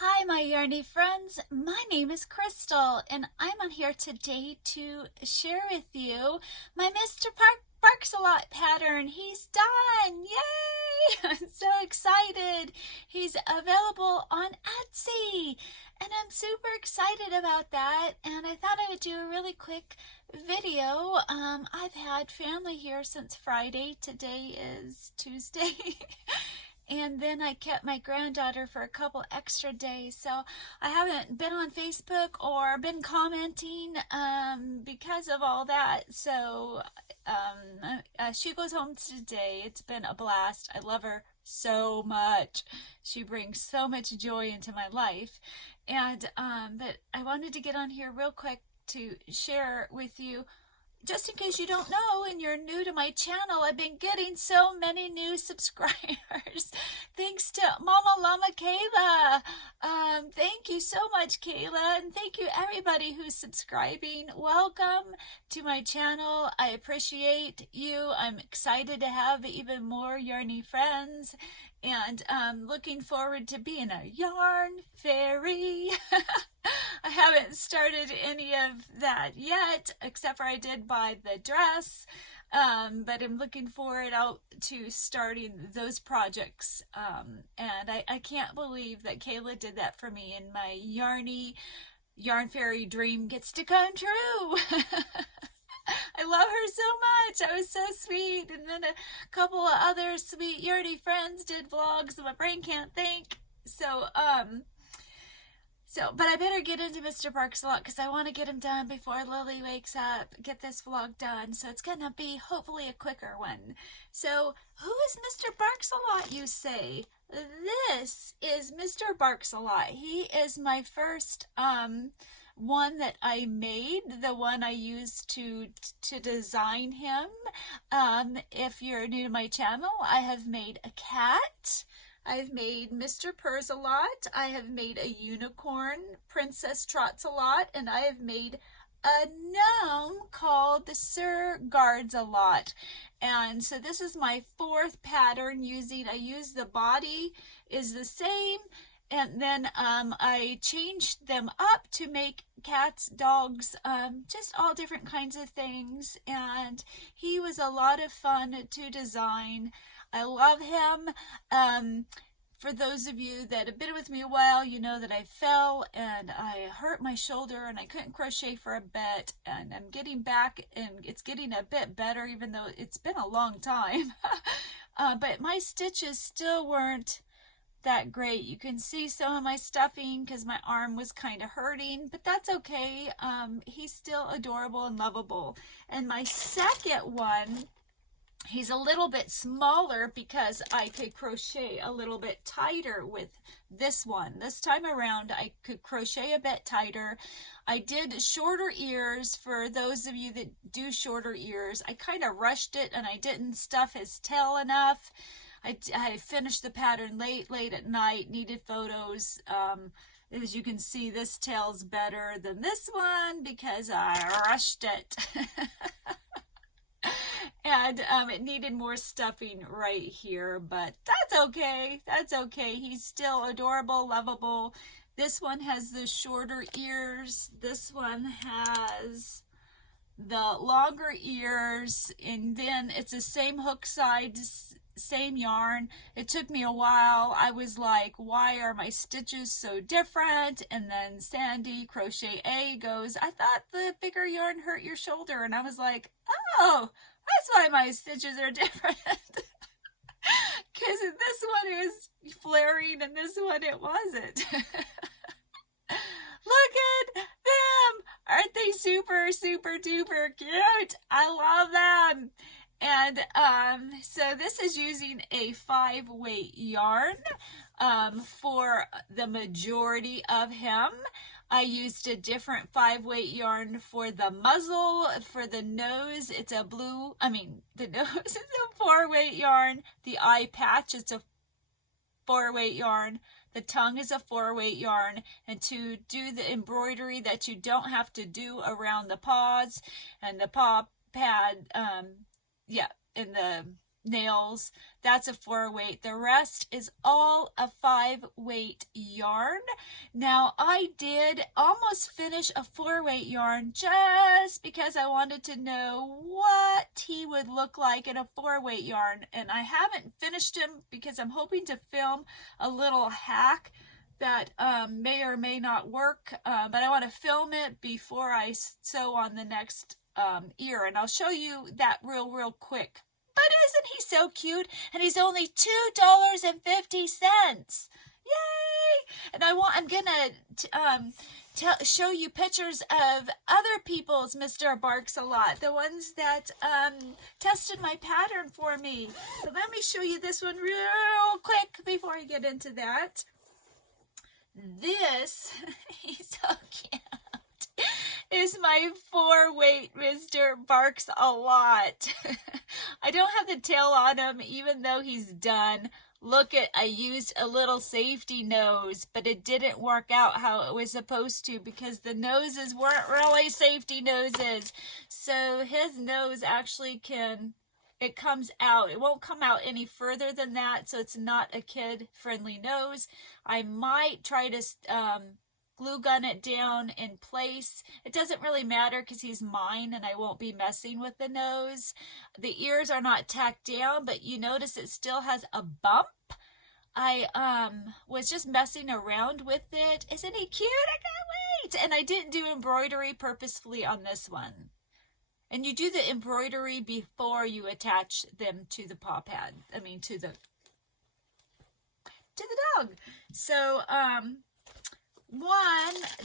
Hi, my yarny friends. My name is Crystal, and I'm on here today to share with you my Mr. Barksalot pattern. He's done! Yay! I'm so excited. He's available on Etsy, and I'm super excited about that. And I thought I would do a really quick video. I've had family here since Friday. Today is Tuesday. And then I kept my granddaughter for a couple extra days, so I haven't been on Facebook or been commenting because of all that. So she goes home today. It's been a blast. I love her so much. She brings so much joy into my life. And but I wanted to get on here real quick to share with you, just in case you don't know and you're new to my channel, I've been getting so many new subscribers. Thanks to Mama Llama Kayla. Thank you so much, Kayla. And thank you everybody who's subscribing. Welcome to my channel. I appreciate you. I'm excited to have even more yarny friends. And looking forward to being a yarn fairy. I haven't started any of that yet, except for I did buy the dress. But I'm looking forward to starting those projects. And I can't believe that Kayla did that for me, and my yarn fairy dream gets to come true. I love her so much. That was so sweet. And then a couple of other sweet yarny friends did vlogs, and my brain can't think. But I better get into Mr. Barksalot because I want to get him done before Lily wakes up, get this vlog done. So it's going to be hopefully a quicker one. So who is Mr. Barksalot, you say? This is Mr. Barksalot. He is my first one that I made, the one I used to design him. If you're new to my channel, I have made a cat. I've made Mr. Barksalot, I have made a unicorn, Princess Trotsalot, and I have made a gnome called Sir Guardsalot. And so this is my fourth pattern I use the body is the same, and then I changed them up to make cats, dogs, just all different kinds of things. And he was a lot of fun to design. I love him. For those of you that have been with me a while, you know that I fell and I hurt my shoulder and I couldn't crochet for a bit, and I'm getting back and it's getting a bit better, even though it's been a long time. But my stitches still weren't that great. You can see some of my stuffing because my arm was kind of hurting, but that's okay. He's still adorable and lovable. And my second one, he's a little bit smaller because I could crochet a little bit tighter with this one. This time around, I could crochet a bit tighter. I did shorter ears for those of you that do shorter ears. I kind of rushed it and I didn't stuff his tail enough. I finished the pattern late at night, needed photos. As you can see, this tail's better than this one because I rushed it. And it needed more stuffing right here, but that's okay. That's okay. He's still adorable, lovable. This one has the shorter ears. This one has the longer ears, and then it's the same hook side, same yarn. It took me a while. I was like, why are my stitches so different? And then Sandy, Crochet A, goes, I thought the bigger yarn hurt your shoulder. And I was like, oh, that's why my stitches are different. Because this one it was flaring and this one it wasn't. Look at them! Aren't they super, super duper cute? I love them. And so this is using a 5-weight yarn for the majority of him. I used a different 5-weight yarn for the muzzle. For the nose, it's a the nose is a 4-weight yarn. The eye patch, it's a 4-weight yarn. The tongue is a 4-weight yarn. And to do the embroidery that you don't have to do around the paws and the paw pad, in the nails. That's a 4-weight. The rest is all a 5-weight yarn. Now I did almost finish a 4-weight yarn just because I wanted to know what he would look like in a 4-weight yarn, and I haven't finished him because I'm hoping to film a little hack that may or may not work, but I want to film it before I sew on the next ear, and I'll show you that real quick. But isn't he so cute? And he's only $2.50. Yay! And I'm gonna show you pictures of other people's Mr. Barksalot, the ones that tested my pattern for me. So let me show you this one real quick before I get into that. This, he's so cute, is my 4-weight Mr. Barksalot. I don't have the tail on him, even though he's done. Look I used a little safety nose, but it didn't work out how it was supposed to because the noses weren't really safety noses. So his nose actually it comes out. It won't come out any further than that, so it's not a kid-friendly nose. I might try to glue gun it down in place. It doesn't really matter because he's mine and I won't be messing with the nose. The ears are not tacked down, but you notice it still has a bump. I was just messing around with it. Isn't he cute? I can't wait. And I didn't do embroidery purposefully on this one. And you do the embroidery before you attach them to the paw pad. I mean, to the dog. So,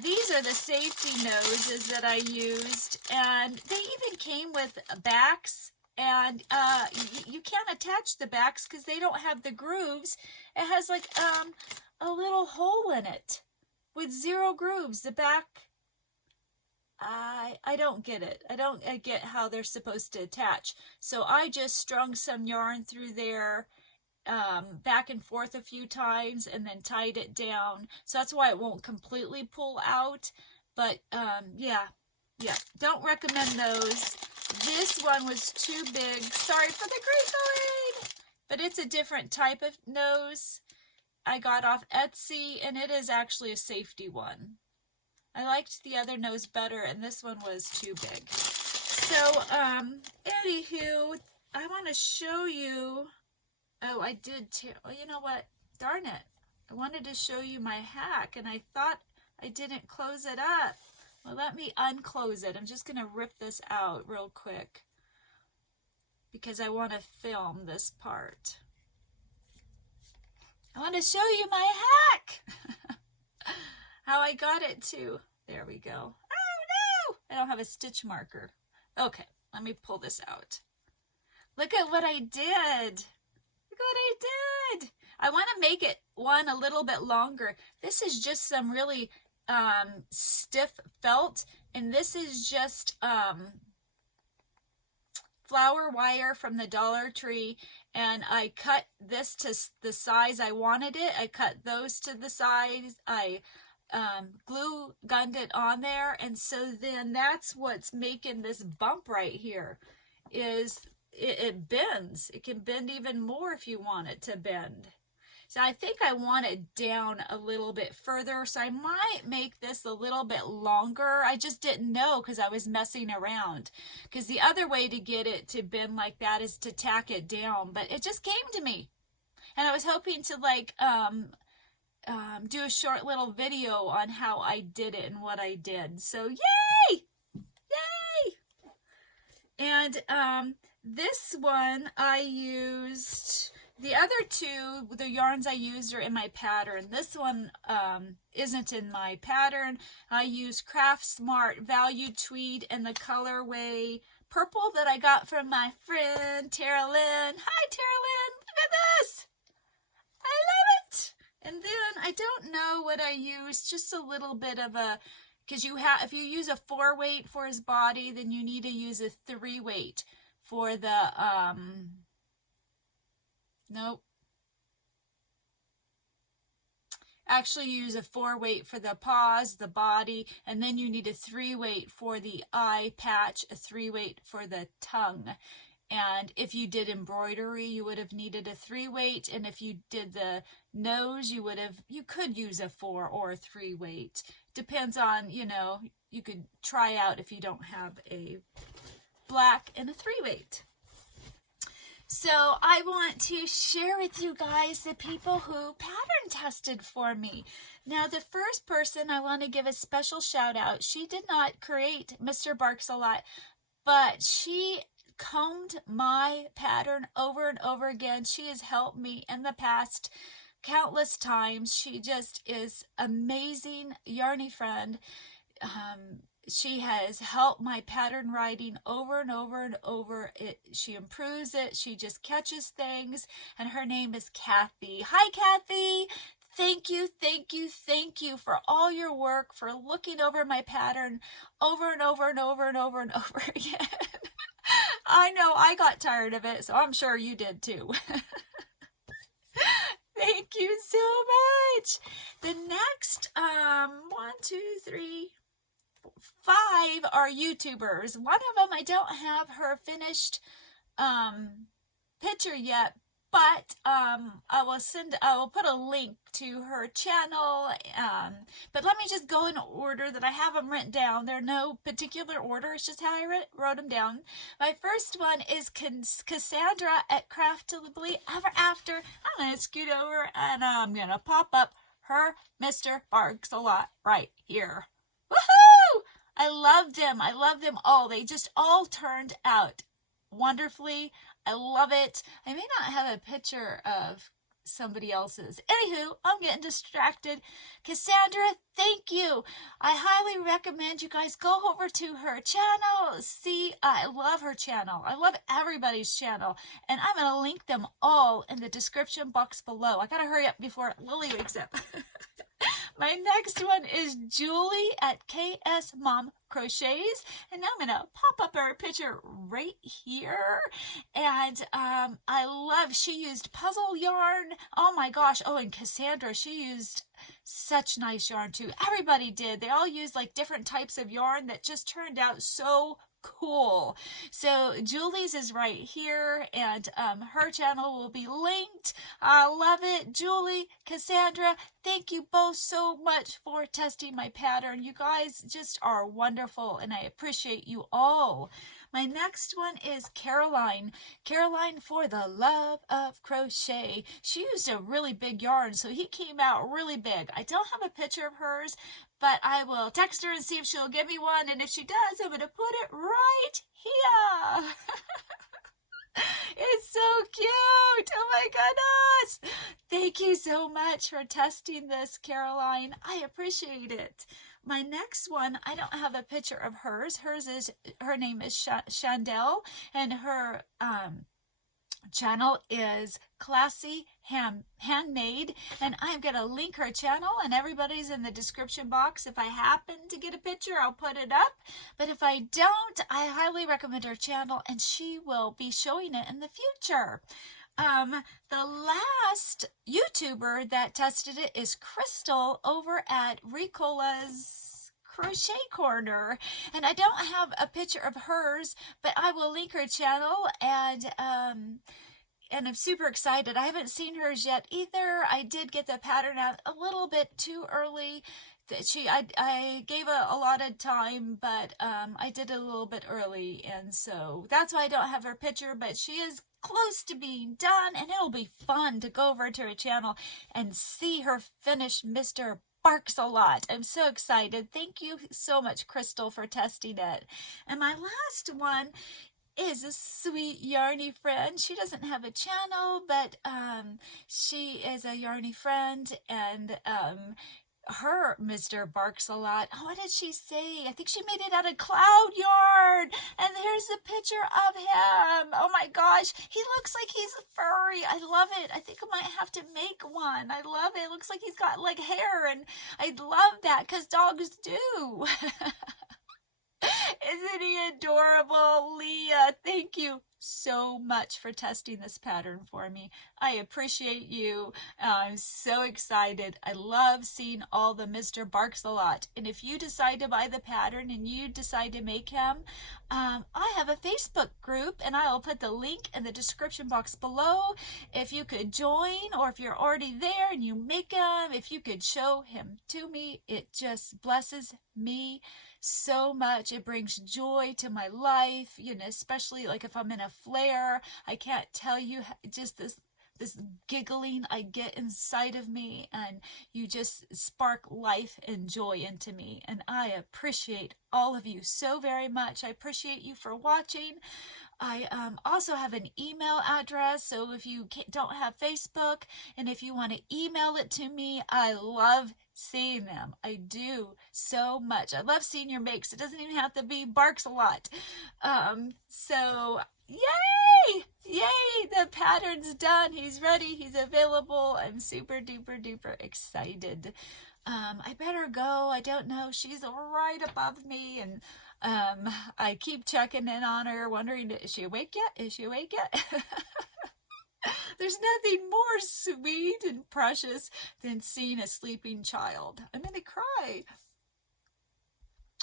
these are the safety noses that I used, and they even came with backs, and you can't attach the backs because they don't have the grooves. It has like a little hole in it with 0 grooves. The back, I don't get it. I don't get how they're supposed to attach. So I just strung some yarn through there, back and forth a few times, and then tied it down. So that's why it won't completely pull out. But yeah, don't recommend those. This one was too big. Sorry for the crinkling, but it's a different type of nose I got off Etsy, and it is actually a safety one. I liked the other nose better, and this one was too big. So anywho, I want to show you. Oh, I did too. Oh, you know what? Darn it. I wanted to show you my hack, and I thought I didn't close it up. Well, let me unclose it. I'm just going to rip this out real quick because I want to film this part. I want to show you my hack. How I got it to. There we go. Oh, no! I don't have a stitch marker. Okay, let me pull this out. Look at what I did. Look what I did. I want to make it one a little bit longer. This is just some really stiff felt, and this is just flower wire from the Dollar Tree, and I cut this to the size I wanted it. I cut those to the size. I glue gunned it on there, and so then that's what's making this bump right here. Is it bends. It can bend even more if you want it to bend. So I think I want it down a little bit further, so I might make this a little bit longer. I just didn't know because I was messing around. Because the other way to get it to bend like that is to tack it down, but it just came to me. And I was hoping to like do a short little video on how I did it and what I did. So yay! Yay! And this one I used. The other two, the yarns I used are in my pattern. This one isn't in my pattern. I used Craft Smart Value Tweed in the colorway purple that I got from my friend Tara Lynn. Hi Tara Lynn, look at this. I love it. And then I don't know what I used, just a little bit of a, because if you use a 4-weight for his body, then you need to use a 3-weight for the nope. Actually use a 4-weight for the paws, the body, and then you need a 3-weight for the eye patch, a 3-weight for the tongue. And if you did embroidery, you would have needed a 3-weight. And if you did the nose, you could use a 4 or a 3-weight. Depends on, you could try out if you don't have a black and a 3-weight. So I want to share with you guys the people who pattern tested for me. Now, the first person I want to give a special shout out. She did not create Mr. Barksalot, but she combed my pattern over and over again. She has helped me in the past countless times. She just is amazing yarny friend. She has helped my pattern writing over and over and over. She improves it. She just catches things. And her name is Kathy. Hi, Kathy. Thank you, thank you, thank you for all your work, for looking over my pattern over and over and over and over and over again. I know I got tired of it, so I'm sure you did too. Thank you so much. The next, 5 are YouTubers. One of them, I don't have her finished picture yet, but I will put a link to her channel. But let me just go in order that I have them written down. They're no particular order. It's just how I wrote them down. My first one is Cassandra at Craftably Ever After. I'm going to scoot over and I'm going to pop up her Mr. Barksalot right here. Woohoo! I love them. I love them all. They just all turned out wonderfully. I love it. I may not have a picture of somebody else's. Anywho, I'm getting distracted. Cassandra, thank you. I highly recommend you guys go over to her channel. See, I love her channel. I love everybody's channel. And I'm going to link them all in the description box below. I got to hurry up before Lily wakes up. My next one is Julie at KS Mom Crochets, and I'm going to pop up her picture right here. And she used puzzle yarn. Oh my gosh. Oh, and Cassandra, she used such nice yarn too. Everybody did. They all used like different types of yarn that just turned out so cool. So Julie's is right here, and her channel will be linked. I love it. Julie, Cassandra, thank you both so much for testing my pattern. You guys just are wonderful, and I appreciate you all. My next one is Caroline. Caroline for the love of crochet. She used a really big yarn, so he came out really big. I don't have a picture of hers, but I will text her and see if she'll give me one. And if she does, I'm going to put it right here. It's so cute. Oh my goodness. Thank you so much for testing this, Caroline. I appreciate it. My next one, I don't have a picture of hers. Her name is Shandell, and her channel is Classy Handmade, and I'm going to link her channel, and everybody's in the description box. If I happen to get a picture, I'll put it up, but if I don't, I highly recommend her channel, and she will be showing it in the future. The last YouTuber that tested it is Crystal over at Ricola's Crochet Corner, and I don't have a picture of hers, but I will link her channel, and I'm super excited. I haven't seen hers yet either. I did get the pattern out a little bit too early. I gave a lot of time, but I did it a little bit early, and so that's why I don't have her picture, but she is close to being done, and it'll be fun to go over to her channel and see her finish Mr. Barksalot. I'm so excited. Thank you so much, Crystal, for testing it. And my last one is a sweet yarny friend. She doesn't have a channel, but she is a yarny friend, and her Mr. Barksalot, what did she say? I think she made it out of cloud yarn, and here's a picture of him. Oh my gosh, he looks like he's furry. I love it. I think I might have to make one. I love it. It looks like he's got like hair, and I love that because dogs do. Isn't he adorable? Leah, thank you so much for testing this pattern for me. I appreciate you. I'm so excited. I love seeing all the Mr. Barksalot. And if you decide to buy the pattern and you decide to make him, I have a Facebook group, and I'll put the link in the description box below. If you could join, or if you're already there and you make him, if you could show him to me, it just blesses me so much. It brings joy to my life, especially like if I'm in a flare. I can't tell you just this giggling I get inside of me, and you just spark life and joy into me, and I appreciate all of you so very much. I appreciate you for watching. I also have an email address, so if you don't have Facebook and if you want to email it to me, I love seeing them. I do so much. I love seeing your makes. It doesn't even have to be Barksalot. So yay! Yay! The pattern's done. He's ready. He's available. I'm super duper duper excited. I better go. I don't know. She's right above me, and I keep checking in on her, wondering, is she awake yet? Is she awake yet? There's nothing more sweet and precious than seeing a sleeping child. I'm gonna cry.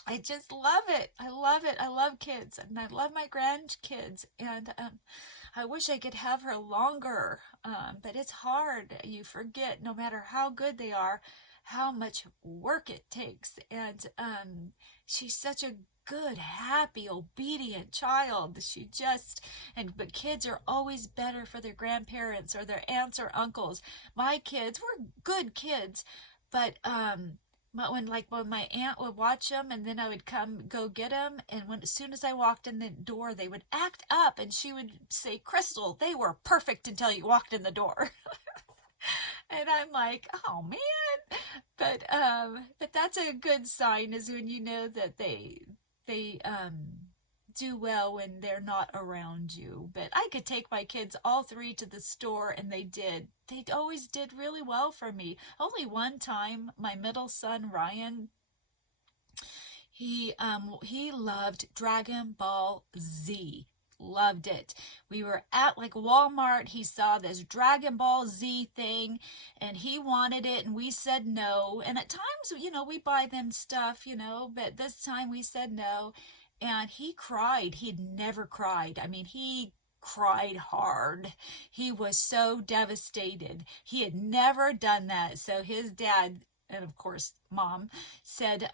I just love it. I love it. I love kids, and I love my grandkids, and I wish I could have her longer, but it's hard. You forget, no matter how good they are, how much work it takes. And she's such a good, happy, obedient child. But kids are always better for their grandparents or their aunts or uncles. My kids were good kids, but when my aunt would watch them, and then I would go get them, and as soon as I walked in the door, they would act up, and she would say, Crystal, they were perfect until you walked in the door. And I'm like, oh man. But that's a good sign, is when you know that they do well when they're not around you. But I could take my kids all three to the store, and they always did really well for me. Only one time, my middle son Ryan, he loved Dragon Ball Z. Loved it. We were at Walmart. He saw this Dragon Ball Z thing, and he wanted it, and we said no. And at times, we buy them stuff, but this time we said no. And he cried. He'd never cried. I mean, he cried hard. He was so devastated. He had never done that. So his dad, and of course mom, said,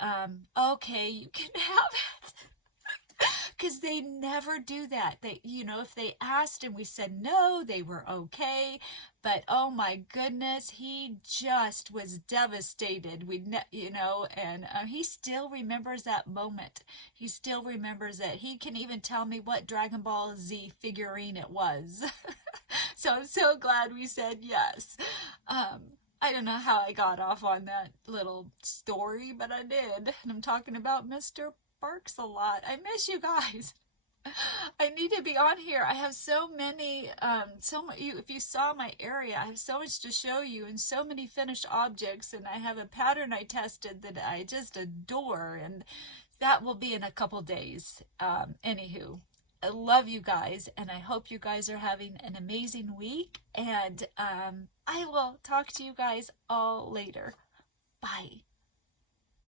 okay, you can have it. Because they never do that. If they asked and we said no, they were okay. But oh my goodness, he just was devastated. And he still remembers that moment. He still remembers it. He can even tell me what Dragon Ball Z figurine it was. So I'm so glad we said yes. I don't know how I got off on that little story, but I did. And I'm talking about Mr. Barksalot. I miss you guys. I need to be on here. I have so many, if you saw my area, I have so much to show you, and so many finished objects, and I have a pattern I tested that I just adore, and that will be in a couple days. Anywho, I love you guys, and I hope you guys are having an amazing week, and I will talk to you guys all later. Bye.